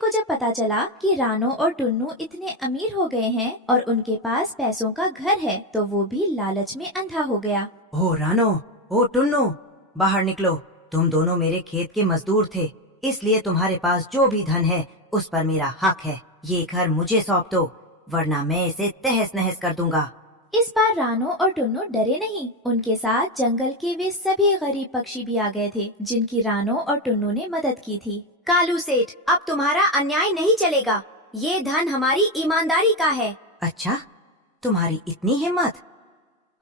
को जब पता चला कि रानो और टुन्नू इतने अमीर हो गए हैं और उनके पास पैसों का घर है, तो वो भी लालच में अंधा हो गया। ओ रानो, ओ टुन्नू, बाहर निकलो। तुम दोनों मेरे खेत के मजदूर थे, इसलिए तुम्हारे पास जो भी धन है उस पर मेरा हक है। ये घर मुझे सौंप दो, वरना मैं इसे तहस नहस कर दूंगा। इस बार रानो और टुन्नू डरे नहीं। उनके साथ जंगल के वे सभी गरीब पक्षी भी आ गए थे, जिनकी रानो और टुन्नू ने मदद की थी। कालू सेठ, अब तुम्हारा अन्याय नहीं चलेगा। ये धन हमारी ईमानदारी का है। अच्छा, तुम्हारी इतनी हिम्मत?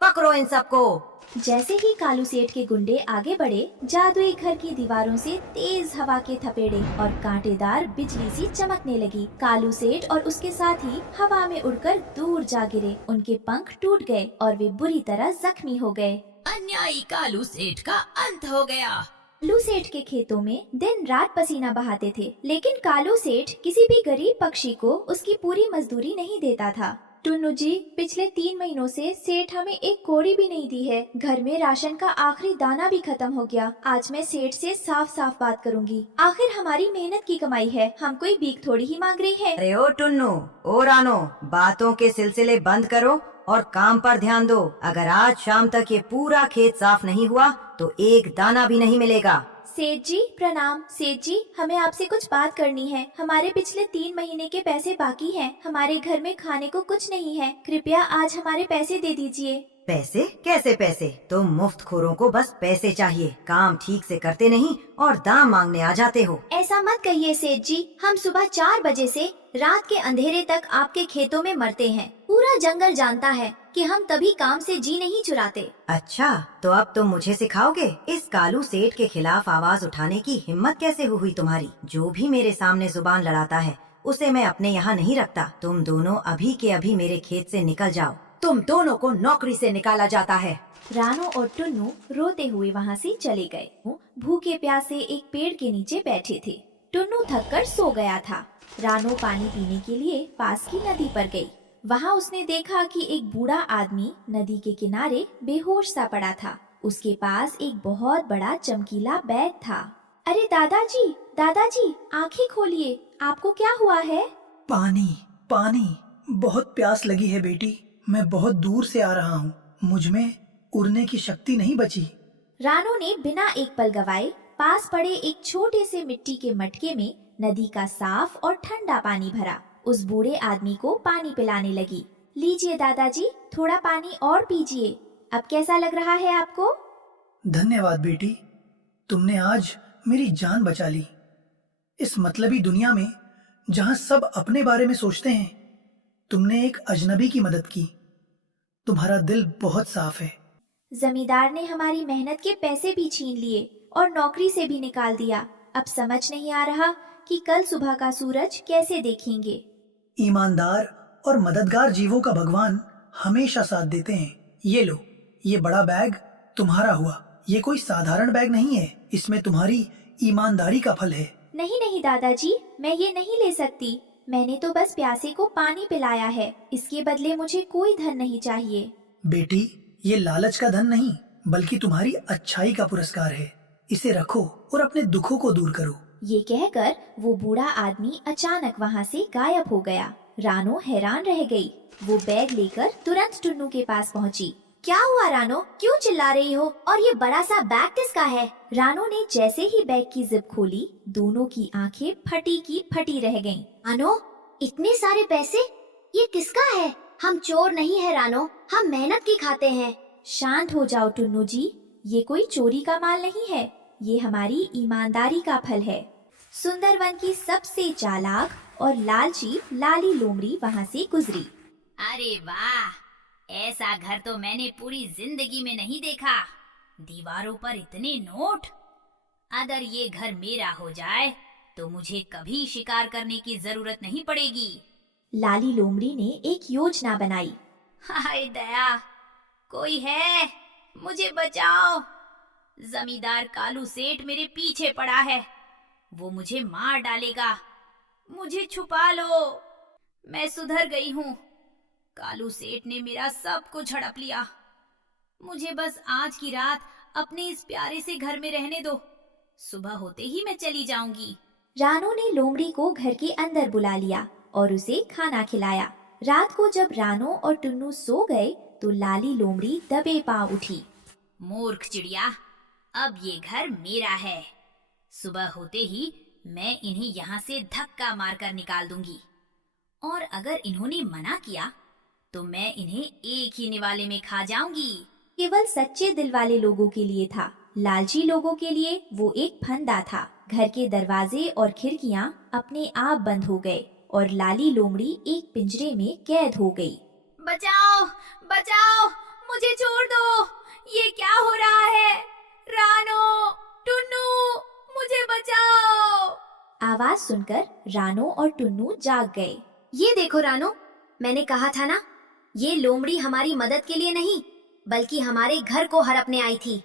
पकड़ो इन सबको। जैसे ही कालू सेठ के गुंडे आगे बढ़े, जादुई घर की दीवारों से तेज हवा के थपेड़े और कांटेदार बिजली सी चमकने लगी। कालू सेठ और उसके साथी हवा में उड़कर दूर जा गिरे। उनके पंख टूट गए और वे बुरी तरह जख्मी हो गए। अन्यायी कालू सेठ का अंत हो गया। कालू सेठ के खेतों में दिन रात पसीना बहाते थे, लेकिन कालू सेठ किसी भी गरीब पक्षी को उसकी पूरी मजदूरी नहीं देता था। टुन्नू जी, पिछले 3 महीनों से सेठ हमें एक कौड़ी भी नहीं दी है। घर में राशन का आखिरी दाना भी खत्म हो गया। आज मैं सेठ से साफ साफ बात करूंगी। आखिर हमारी मेहनत की कमाई है, हम कोई भीख थोड़ी ही मांग रही है। अरे ओ टुन्नू, ओ रानो, बातों के सिलसिले बंद करो और काम पर ध्यान दो। अगर आज शाम तक ये पूरा खेत साफ नहीं हुआ तो एक दाना भी नहीं मिलेगा। सेठ जी प्रणाम। सेठ जी, हमें आपसे कुछ बात करनी है। हमारे पिछले 3 महीने के पैसे बाकी हैं। हमारे घर में खाने को कुछ नहीं है। कृपया आज हमारे पैसे दे दीजिए। पैसे? कैसे पैसे? तुम मुफ्तखोरों को बस पैसे चाहिए, काम ठीक से करते नहीं और दाम मांगने आ जाते हो। ऐसा मत कहिए सेठ जी, हम सुबह 4 बजे से रात के अंधेरे तक आपके खेतों में मरते हैं। पूरा जंगल जानता है कि हम तभी काम से जी नहीं चुराते। अच्छा, तो अब तुम मुझे सिखाओगे? इस कालू सेठ के खिलाफ आवाज उठाने की हिम्मत कैसे हुई तुम्हारी? जो भी मेरे सामने जुबान लड़ाता है उसे मैं अपने यहाँ नहीं रखता। तुम दोनों अभी के अभी मेरे खेत से निकल जाओ। तुम दोनों को नौकरी से निकाला जाता है। रानो और टुन्नू रोते हुए वहाँ से चले गए। भूखे प्यासे एक पेड़ के नीचे बैठे थे। टुन्नू थककर सो गया था। रानो पानी पीने के लिए पास की नदी पर गई। वहाँ उसने देखा कि एक बूढ़ा आदमी नदी के किनारे बेहोश सा पड़ा था। उसके पास एक बहुत बड़ा चमकीला बैग था। अरे दादाजी, आंखें खोलिए, आपको क्या हुआ है? पानी, पानी, बहुत प्यास लगी है बेटी। मैं बहुत दूर से आ रहा हूँ, मुझ में उड़ने की शक्ति नहीं बची। रानो ने बिना एक पल गवाए पास पड़े एक छोटे से मिट्टी के मटके में नदी का साफ और ठंडा पानी भरा। उस बूढ़े आदमी को पानी पिलाने लगी। लीजिए दादाजी, थोड़ा पानी और पीजिए। अब कैसा लग रहा है आपको? धन्यवाद बेटी, तुमने आज मेरी जान बचा ली। इस मतलबी दुनिया में जहाँ सब अपने बारे में सोचते हैं, तुमने एक अजनबी की मदद की। तुम्हारा दिल बहुत साफ है। जमींदार ने हमारी मेहनत के पैसे भी छीन लिए और नौकरी से भी निकाल दिया। अब समझ नहीं आ रहा कि कल सुबह का सूरज कैसे देखेंगे। ईमानदार और मददगार जीवों का भगवान हमेशा साथ देते हैं। ये लो, ये बड़ा बैग तुम्हारा हुआ। ये कोई साधारण बैग नहीं है, इसमें तुम्हारी ईमानदारी का फल है। नहीं दादाजी, मैं ये नहीं ले सकती। मैंने तो बस प्यासे को पानी पिलाया है। इसके बदले मुझे कोई धन नहीं चाहिए। बेटी, ये लालच का धन नहीं, बल्कि तुम्हारी अच्छाई का पुरस्कार है। इसे रखो और अपने दुखों को दूर करो। ये कहकर वो बूढ़ा आदमी अचानक वहाँ से गायब हो गया। रानो हैरान रह गई। वो बैग लेकर तुरंत टुन्नू के पास पहुँची। क्या हुआ रानो, क्यों चिल्ला रही हो? और ये बड़ा सा बैग किसका है? रानो ने जैसे ही बैग की जिप खोली, दोनों की आंखें फटी की फटी रह गईं। रानो, इतने सारे पैसे, ये किसका है? हम चोर नहीं है रानो, हम मेहनत की खाते हैं। शांत हो जाओ टुन्नू जी, ये कोई चोरी का माल नहीं है। ये हमारी ईमानदारी का फल है। सुंदरवन की सबसे चालाक और लालची लाली लोमड़ी वहाँ से गुजरी। अरे वाह, ऐसा घर तो मैंने पूरी जिंदगी में नहीं देखा। दीवारों पर इतने नोट। अगर ये घर मेरा हो जाए तो मुझे कभी शिकार करने की जरूरत नहीं पड़ेगी। लाली लोमड़ी ने एक योजना बनाई। हाय दया, कोई है? मुझे बचाओ। जमींदार कालू सेठ मेरे पीछे पड़ा है, वो मुझे मार डालेगा। मुझे छुपा लो, मैं सुधर गई हूँ। कालू सेठ ने मेरा सब कुछ हड़प लिया। मुझे बस आज की रात अपने इस प्यारे से घर में रहने दो। सुबह होते ही मैं चली जाऊंगी। रानो ने लोमड़ी को घर के अंदर बुला लिया और उसे खाना खिलाया। रात को जब रानो और टुन्नू सो गए तो लाली लोमड़ी दबे पांव उठी। मूर्ख चिड़िया, अब ये घर मेरा है। सुबह होते ही मैं इन्हें यहाँ से धक्का मारकर निकाल दूंगी, और अगर इन्होंने मना किया तो मैं इन्हें एक ही निवाले में खा जाऊंगी। केवल सच्चे दिल वाले लोगों के लिए था, लालची लोगों के लिए वो एक फंदा था। घर के दरवाजे और खिड़कियां अपने आप बंद हो गए और लाली लोमड़ी एक पिंजरे में कैद हो गई। बचाओ, बचाओ, मुझे छोड़ दो, ये क्या हो रहा है? रानो, टुन्नू, मुझे बचाओ। आवाज सुनकर रानो और टुन्नू जाग गए। ये देखो रानो, मैंने कहा था ना, ये लोमड़ी हमारी मदद के लिए नहीं बल्कि हमारे घर को हड़पने आई थी।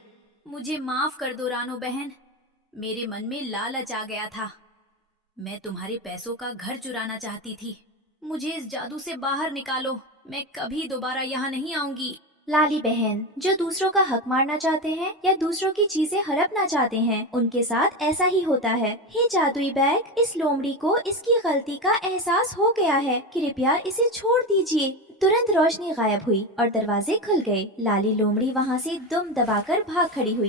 मुझे माफ कर दो रानो बहन, मेरे मन में लालच आ गया था। मैं तुम्हारे पैसों का घर चुराना चाहती थी। मुझे इस जादू से बाहर निकालो, मैं कभी दोबारा यहाँ नहीं आऊंगी। लाली बहन, जो दूसरों का हक मारना चाहते हैं या दूसरों की चीजें हड़पना चाहते हैं, उनके साथ ऐसा ही होता है। हे जादुई बैग, इस लोमड़ी को इसकी गलती का एहसास हो गया है, कृपया इसे छोड़ दीजिए। तुरंत रोशनी गायब हुई और दरवाजे खुल गए। लाली लोमड़ी वहाँ से दुम दबाकर भाग खड़ी हुई।